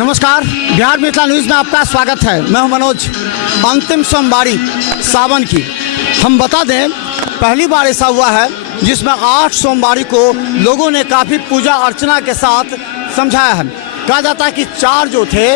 नमस्कार, बिहार मिथिला न्यूज़ में आपका स्वागत है। मैं हूं मनोज। अंतिम सोमवारी सावन की हम बता दें, पहली बार ऐसा हुआ है जिसमें 8 सोमवारी को लोगों ने काफ़ी पूजा अर्चना के साथ समझाया है। कहा जाता है कि 4 जो थे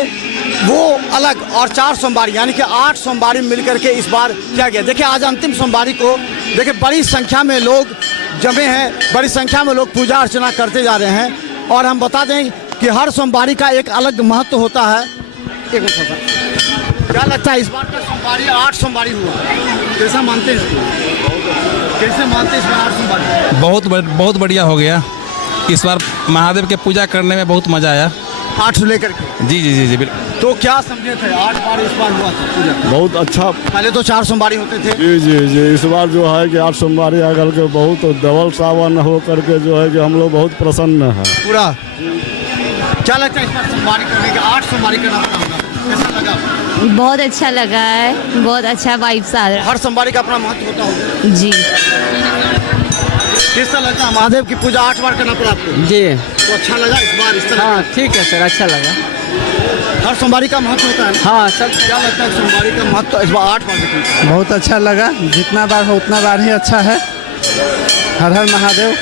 वो अलग और 4 सोमवारी यानी कि 8 सोमवारी मिलकर के इस बार किया गया। देखिए आज अंतिम सोमवारी को देखिए बड़ी संख्या में लोग जमे हैं, बड़ी संख्या में लोग पूजा अर्चना करते जा रहे हैं। और हम बता दें कि हर सोमवारी का एक अलग महत्व होता है। एक मिनट, क्या लगता है इस बार का सोमवारी 8 सोमवारी हुआ, कैसा मानते हैं इसको? कैसे मानते हैं इस बार 8 सोमवारी? बहुत बढ़िया हो गया। इस बार महादेव के पूजा करने में बहुत मज़ा आया। 8 से लेकर के जी जी जी जी बिल्कुल। तो क्या समझे थे 8 बार इस बार हुआ था पूजा? बहुत अच्छा। पहले तो 4 सोमवारी होते थे। जी जी जी, इस बार जो है कि 8 सोमवारी आकर के बहुत डबल सावन हो करके जो है कि हम लोग बहुत प्रसन्न हैं पूरा। क्या लगता है इस बार सोमवारी करने के 8 सोमवारी करना पड़ा होगा, कैसा लगा? बहुत अच्छा लगा है, बहुत अच्छा वाइब्स आ रहा है। हर सोमवारी का अपना महत्व होता होगा जी। कैसा लगता है महादेव की पूजा 8 बार करना पड़ा आपको? जी तो अच्छा लगा इस बार इस तरह? हाँ ठीक है सर, अच्छा लगा। हर सोमवारी का महत्व होता है। हाँ सब। क्या लगता है सोमवारी का महत्व इस बार 8 बार देखिए? बहुत अच्छा लगा, जितना बार हो उतना बार ही अच्छा है। हर हर महादेव।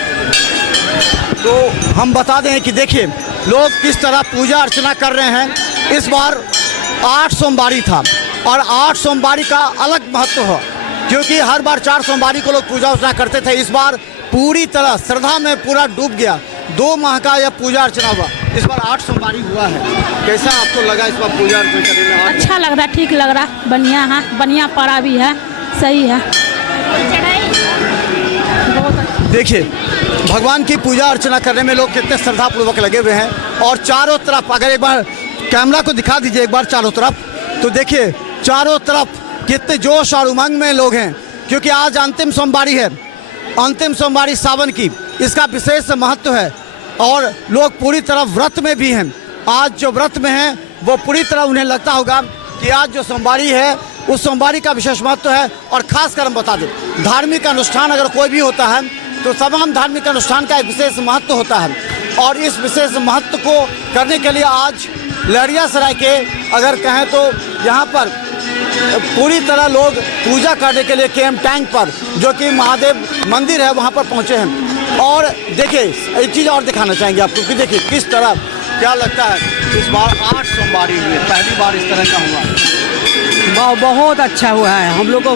तो हम बता दें कि देखिए लोग किस तरह पूजा अर्चना कर रहे हैं। इस बार 8 सोमवारी था और 8 सोमवारी का अलग महत्व है, क्योंकि हर बार 4 सोमवारी को लोग पूजा अर्चना करते थे। इस बार पूरी तरह श्रद्धा में पूरा डूब गया। 2 माह का यह पूजा अर्चना हुआ, इस बार 8 सोमवारी हुआ है। कैसा आपको लगा इस बार पूजा अर्चना करने में? अच्छा लग रहा, ठीक लग रहा, बढ़िया है, बढ़िया पड़ा भी है, सही है। देखिए भगवान की पूजा अर्चना करने में लोग कितने श्रद्धापूर्वक लगे हुए हैं। और चारों तरफ अगर एक बार कैमरा को दिखा दीजिए एक बार चारों तरफ, तो देखिए चारों तरफ कितने जोश और उमंग में लोग हैं, क्योंकि आज अंतिम सोमवारी है। अंतिम सोमवारी सावन की, इसका विशेष महत्व है और लोग पूरी तरह व्रत में भी हैं। आज जो व्रत में हैं वो पूरी तरह उन्हें लगता होगा कि आज जो सोमवारी है उस सोमवारी का विशेष महत्व है। और खासकर हम बता दें, धार्मिक अनुष्ठान अगर कोई भी होता है तो तमाम धार्मिक अनुष्ठान का एक विशेष महत्व होता है। और इस विशेष महत्व को करने के लिए आज लहरियासराय के अगर कहें तो यहाँ पर पूरी तरह लोग पूजा करने के लिए केएम टैंक पर, जो कि महादेव मंदिर है, वहाँ पर पहुँचे हैं। और देखिए एक चीज़ और दिखाना चाहेंगे आपको कि देखिए किस तरह, क्या लगता है इस बार 8 सोमवारी हुए, पहली बार इस तरह का हुआ। बहुत अच्छा हुआ है। हम लोग को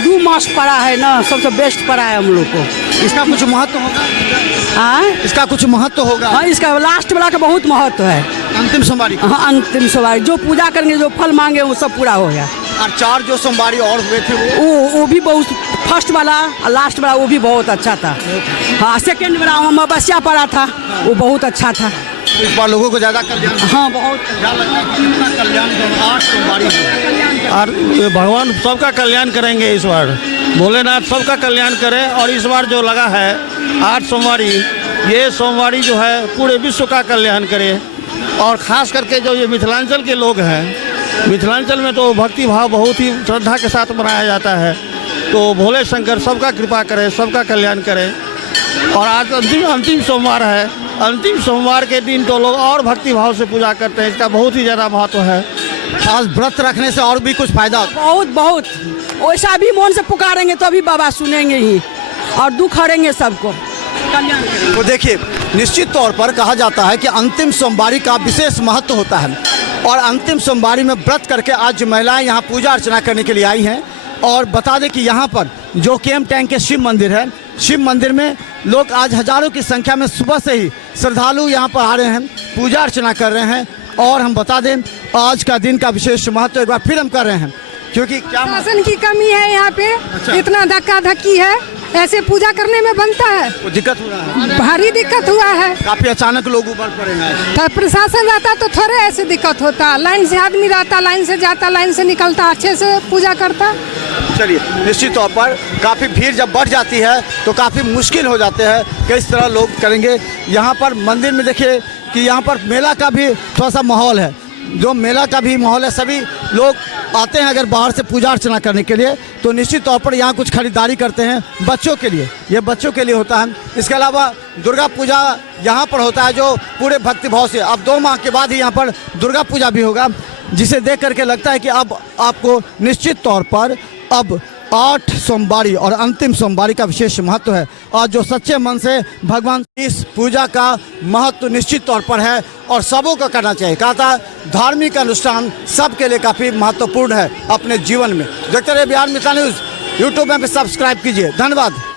2 मास पड़ा है ना, सबसे बेस्ट पड़ा है हम लोग को। इसका कुछ महत्व होगा? हाँ इसका कुछ महत्व होगा? हाँ, इसका लास्ट वाला का बहुत महत्व है। अंतिम सोमवारी? हाँ अंतिम सोमवारी, जो पूजा करेंगे, जो फल मांगे वो सब पूरा हो गया। और 4 जो सोमवारी और हुए थे वो भी बहुत, फर्स्ट वाला और लास्ट वाला वो भी बहुत अच्छा था। हाँ सेकेंड वाला अमावस्या पड़ा था, वो बहुत अच्छा था। इस बार लोगों को ज़्यादा कल्याण? हाँ बहुत। क्या लगता है कितना कल्याण 8 सोमवारी हुआ? और भगवान सबका कल्याण करेंगे इस बार, भोलेनाथ सबका कल्याण करें। और इस बार जो लगा है 8 सोमवारी, ये सोमवारी जो है पूरे विश्व का कल्याण करे। और ख़ास करके जो ये मिथिलांचल के लोग हैं, मिथिलांचल में तो भक्ति भाव बहुत ही श्रद्धा के साथ मनाया जाता है। तो भोले शंकर सबका कृपा करें, सबका कल्याण करें। और आज अंतिम सोमवार है। अंतिम सोमवार के दिन तो लोग और भक्ति भाव से पूजा करते हैं, इसका बहुत ही ज़्यादा महत्व है। आज व्रत रखने से और भी कुछ फायदा? बहुत वैसा भी मन से पुकारेंगे तो अभी बाबा सुनेंगे ही और दुख हरेंगे सबको। तो देखिए निश्चित तौर पर कहा जाता है कि अंतिम सोमवारी का विशेष महत्व होता है। और अंतिम सोमवारी में व्रत करके आज महिलाएं यहाँ पूजा अर्चना करने के लिए आई हैं। और बता दें कि यहाँ पर जो केएम टैंक के शिव मंदिर है, शिव मंदिर में लोग आज हजारों की संख्या में सुबह से ही श्रद्धालु यहाँ पर आ रहे हैं, पूजा अर्चना कर रहे हैं। और हम बता दें आज का दिन का विशेष महत्व एक बार फिर हम कर रहे हैं, क्योंकि क्या शासन की कमी है यहाँ पे। अच्छा। इतना धक्का धक्की है, ऐसे पूजा करने में बनता है? वो दिक्कत हो रहा है, भारी दिक्कत हुआ है। काफ़ी अचानक लोग उमड़ पड़े हैं। तो प्रशासन रहता तो थोड़े ऐसे दिक्कत होता। लाइन से आदमी रहता, लाइन से जाता, लाइन से निकलता, अच्छे से पूजा करता। चलिए निश्चित तौर पर काफ़ी भीड़ जब बढ़ जाती है तो काफ़ी मुश्किल हो जाते हैं, किस तरह लोग करेंगे। यहाँ पर मंदिर में देखिए कि यहाँ पर मेला का भी थोड़ा सा माहौल है, जो मेला का भी माहौल है। सभी लोग आते हैं अगर बाहर से पूजा अर्चना करने के लिए तो निश्चित तौर पर यहाँ कुछ खरीदारी करते हैं बच्चों के लिए, ये बच्चों के लिए होता है। इसके अलावा दुर्गा पूजा यहाँ पर होता है जो पूरे भक्तिभाव से, अब 2 माह के बाद ही यहाँ पर दुर्गा पूजा भी होगा, जिसे देख करके लगता है कि अब आपको निश्चित तौर पर अब 8 सोमवारी और अंतिम सोमवारी का विशेष महत्व है। और जो सच्चे मन से भगवान इस पूजा का महत्व निश्चित तौर पर है और सबों को करना चाहिए। कहा था धार्मिक अनुष्ठान सबके लिए काफ़ी महत्वपूर्ण है अपने जीवन में। देखते रहिए बिहार मित्र न्यूज़, यूट्यूब में सब्सक्राइब कीजिए। धन्यवाद।